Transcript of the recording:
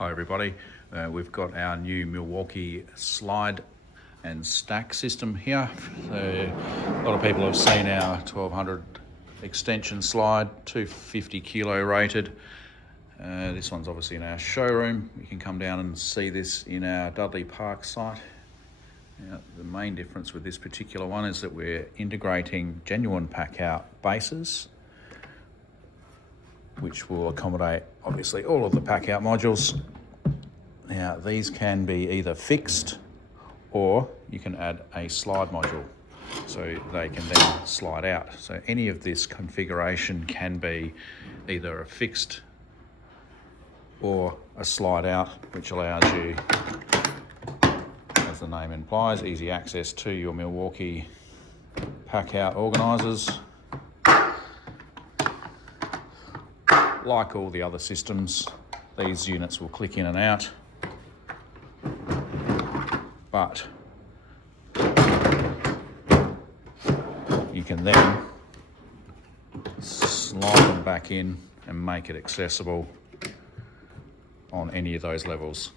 Hi everybody, we've got our new Milwaukee slide and stack system here. So a lot of people have seen our 1200 extension slide, 250 kilo rated. This one's obviously in our showroom. You can come down and see this in our Dudley Park site. Now, the main difference with this particular one is that we're integrating genuine Packout bases, which will accommodate obviously all of the Packout modules. Now these can be either fixed or you can add a slide module, so they can then slide out. So any of this configuration can be either a fixed or a slide out, which allows you, as the name implies, easy access to your Milwaukee Packout organisers. Like all the other systems, these units will click in and out, but you can then slide them back in and make it accessible on any of those levels.